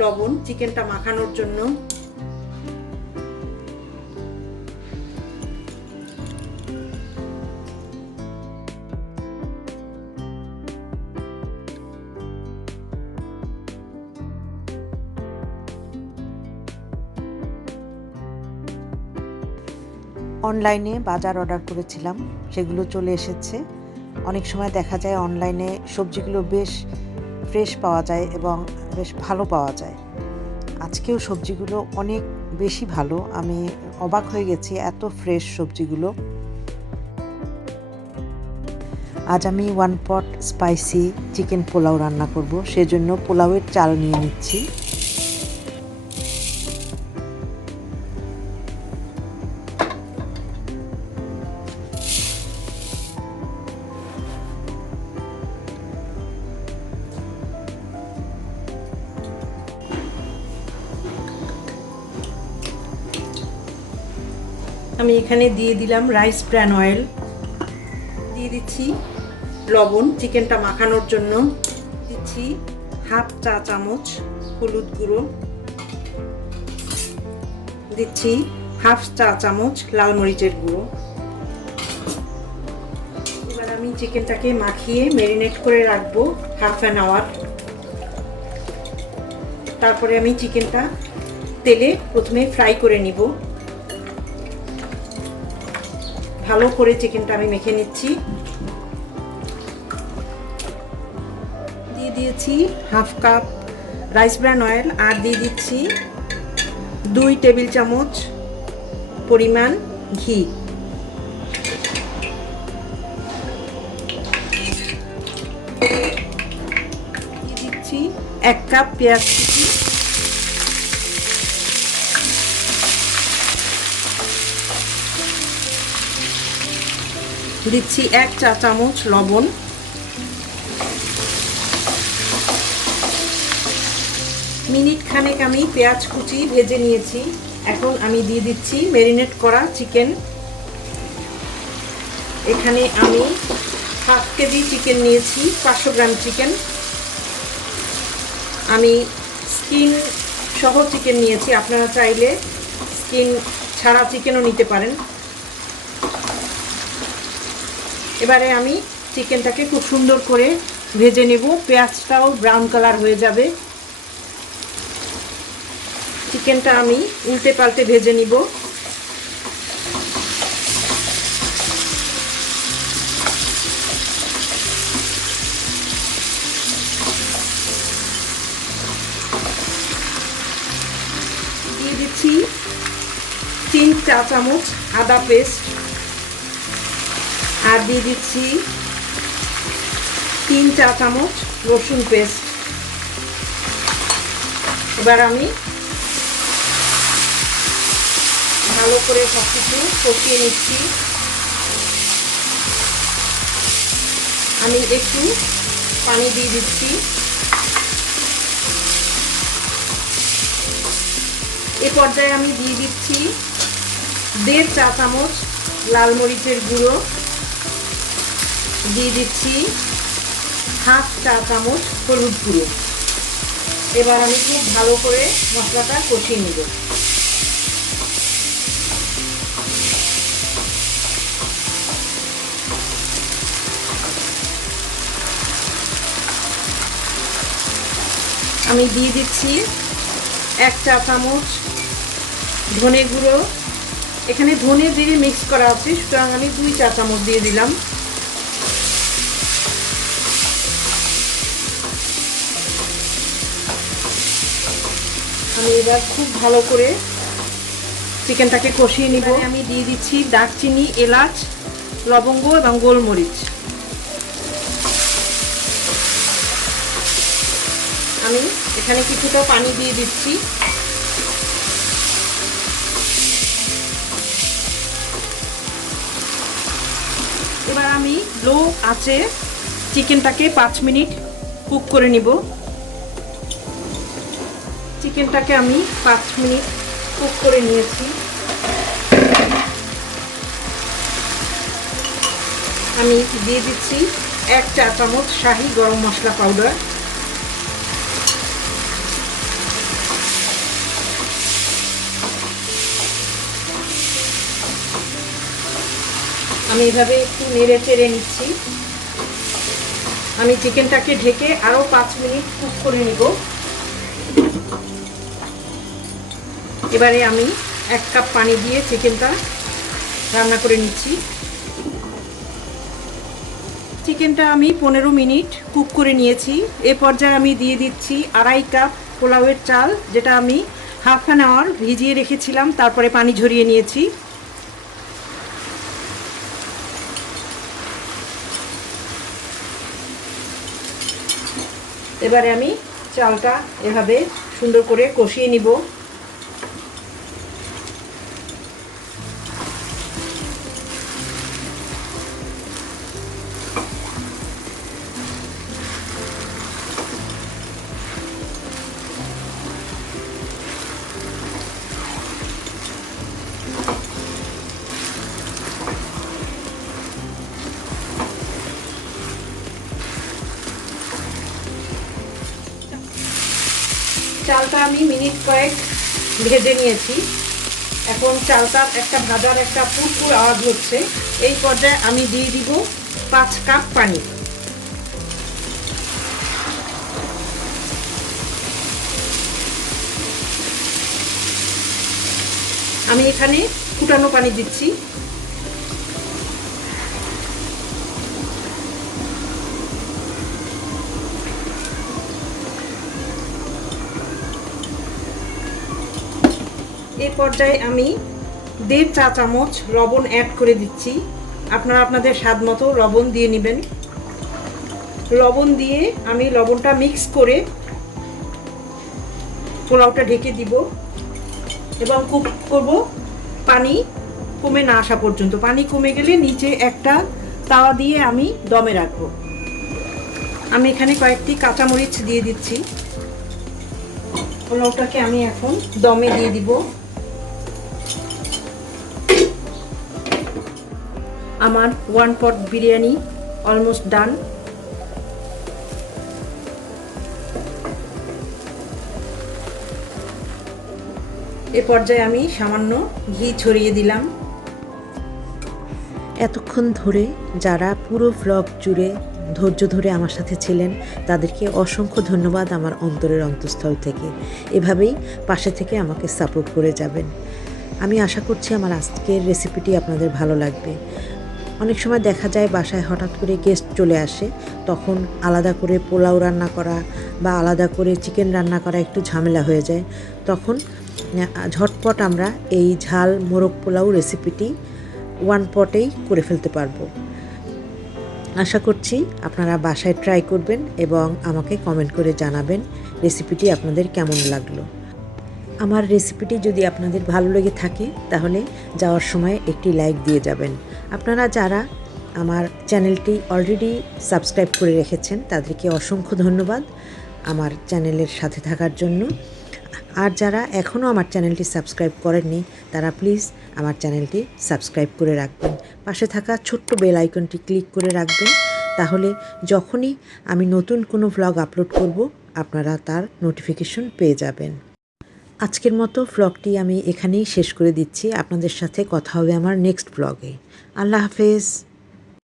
লবণ, চিকেনটা মাখানোর জন্য। অনলাইনে বাজার অর্ডার করেছিলাম, সেগুলো চলে এসেছে। অনেক সময় দেখা যায় অনলাইনে সবজিগুলো বেশ ফ্রেশ পাওয়া যায় এবং বেশ ভালো পাওয়া যায়। আজকেও সবজিগুলো অনেক বেশি ভালো। আমি অবাক হয়ে গেছি এত ফ্রেশ সবজিগুলো। আজ আমি one pot spicy chicken pulao রান্না করব। সেজন্য পোলাওয়ের চাল নিয়ে নিচ্ছি। আমি এখানে দিয়ে দিলাম রাইস ব্র্যান অয়েল। দিয়ে দিচ্ছি লবণ, চিকেনটা মাখানোর জন্য। দিচ্ছি হাফ চা চামচ হলুদ গুঁড়ো। দিচ্ছি হাফ চা চামচ লাল মরিচের গুঁড়ো। এবার আমি চিকেনটাকে মাখিয়ে ম্যারিনেট করে রাখব হাফ অ্যান আওয়ার। তারপরে আমি চিকেনটা তেলে প্রথমে ফ্রাই করে নিব। ভালো করে চিকেনটা আমি মেখে নিচ্ছি। দিয়ে দিয়েছি half cup rice bran oil আর দিয়ে দিচ্ছি দুই টেবিল চামচ পরিমাণ ঘি। দিচ্ছি এক কাপ পেঁয়াজ কুচি। দিচ্ছি এক চা চামচ লবণ। মিনিট খানেক আমি পেঁয়াজ কুচি ভেজে নিয়েছি। এখন আমি দিয়ে দিচ্ছি ম্যারিনেট করা চিকেন। এখানে আমি হাফ কেজি চিকেন নিয়েছি, পাঁচশো গ্রাম চিকেন। আমি স্কিন সহ চিকেন নিয়েছি, আপনারা চাইলে স্কিন ছাড়া চিকেনও নিতে পারেন। এবারে আমি চিকেনটাকে খুব সুন্দর করে ভেজে নেব। পেঁয়াজটাও ব্রাউন কালার হয়ে যাবে। চিকেনটা আমি উল্টে পাল্টে ভেজে নিব। দিয়ে দিচ্ছি তিন চা চামচ আদা পেস্ট আর দিয়ে দিচ্ছি তিন চা চামচ রসুন পেস্ট। এবার আমি ভালো করে সব কিছু কষিয়ে নিচ্ছি। আমি একটু পানি দিয়ে দিচ্ছি। এ পর্যায়ে আমি দিয়ে দিচ্ছি দেড় চা চামচ লাল মরিচের গুঁড়ো। দিয়ে দিচ্ছি হাফ চা চামচ হলুদ গুঁড়ো। এবার আমি খুব ভালো করে মশলাটা কষিয়ে নেব। আমি দিয়ে দিচ্ছি এক চা চামচ ধনে গুঁড়ো। এখানে ধনে জিরে মিক্স করা আছে, সুতরাং আমি দুই চা চামচ দিয়ে দিলাম। আমি এবার খুব ভালো করে চিকেনটাকে কষিয়ে নিব। আমি দিয়ে দিচ্ছি দারচিনি, এলাচ, লবঙ্গ এবং গোলমরিচ। আমি এখানে কিছুটা পানি দিয়ে দিচ্ছি। এবার আমি লো আছে চিকেনটাকে পাঁচ মিনিট কুক করে নিব। চিকেনটাকে আমি পাঁচ মিনিট কুক করে নিয়েছি। আমি দিয়ে দিচ্ছি এক চা চামচ শাহি গরম মশলা পাউডার। আমি এভাবে একটু নেড়ে চেড়ে নিচ্ছি। আমি চিকেনটাকে ঢেকে আরও পাঁচ মিনিট কুক করে নিব। এবারে আমি এক কাপ পানি দিয়ে চিকেনটা রান্না করে নিচ্ছি। চিকেনটা আমি পনেরো মিনিট কুক করে নিয়েছি। এ পর্যায়ে আমি দিয়ে দিচ্ছি আড়াই কাপ পোলাওয়ের চাল, যেটা আমি হাফ অ্যান আওয়ার ভিজিয়ে রেখেছিলাম, তারপরে পানি ঝরিয়ে নিয়েছি। এবারে আমি চালটা এভাবে সুন্দর করে কষিয়ে নিব। চালটা আমি মিনিট কয়েক ভেজে নিয়েছি। এখন চালটার একটা ভাজার একটা পুরপুর আওয়াজ হচ্ছে। এই পর্যায়ে আমি দিয়ে দিব পাঁচ কাপ পানি। আমি এখানে ফুটানো পানি দিচ্ছি। এই পর্যায়ে আমি দেড় চা চামচ লবণ অ্যাড করে দিচ্ছি। আপনারা আপনাদের স্বাদ মতো লবণ দিয়ে নেবেন। লবণ দিয়ে আমি লবণটা মিক্স করে পোলাওটা ঢেকে দিব এবং কুক করব পানি কমে না আসা পর্যন্ত। পানি কমে গেলে নিচে একটা তাওয়া দিয়ে আমি দমে রাখব। আমি এখানে কয়েকটি কাঁচামরিচ দিয়ে দিচ্ছি। পোলাওটাকে আমি এখন দমে দিয়ে দিব। আমার one pot biryani almost done এ পর্যায়ে আমি সামান্য ঘি ছড়িয়ে দিলাম। এতক্ষণ ধরে যারা পুরো ভ্লগ জুড়ে ধৈর্য ধরে আমার সাথে ছিলেন, তাদেরকে অসংখ্য ধন্যবাদ আমার অন্তরের অন্তঃস্থল থেকে। এভাবেই পাশে থেকে আমাকে সাপোর্ট করে যাবেন। আমি আশা করছি আমার আজকের রেসিপিটি আপনাদের ভালো লাগবে। অনেক সময় দেখা যায় বাসায় হঠাৎ করে গেস্ট চলে আসে, তখন আলাদা করে পোলাও রান্না করা বা আলাদা করে চিকেন রান্না করা একটু ঝামেলা হয়ে যায়। তখন ঝটপট আমরা এই ঝাল মোরগ পোলাও রেসিপিটি ওয়ান পটেই করে ফেলতে পারব। আশা করছি আপনারা বাসায় ট্রাই করবেন এবং আমাকে কমেন্ট করে জানাবেন রেসিপিটি আপনাদের কেমন লাগল। আমার রেসিপিটি যদি আপনাদের ভালো লেগে থাকে, তাহলে যাওয়ার সময় একটি লাইক দিয়ে যাবেন। আপনারা যারা আমার চ্যানেলটি অলরেডি সাবস্ক্রাইব করে রেখেছেন, তাদেরকে অসংখ্য ধন্যবাদ আমার চ্যানেলের সাথে থাকার জন্য। আর যারা এখনও আমার চ্যানেলটি সাবস্ক্রাইব করেননি, তারা প্লিজ আমার চ্যানেলটি সাবস্ক্রাইব করে রাখবেন। পাশে থাকা ছোট্ট বেল আইকনটি ক্লিক করে রাখবেন। তাহলে যখনই আমি নতুন কোনো ভ্লগ আপলোড করব, আপনারা তার নোটিফিকেশন পেয়ে যাবেন। আজকের মতো ব্লগটি আমি এখানেই শেষ করে দিচ্ছি। আপনাদের সাথে কথা হবে আমার নেক্সট ব্লগে আল্লাহ হাফেজ।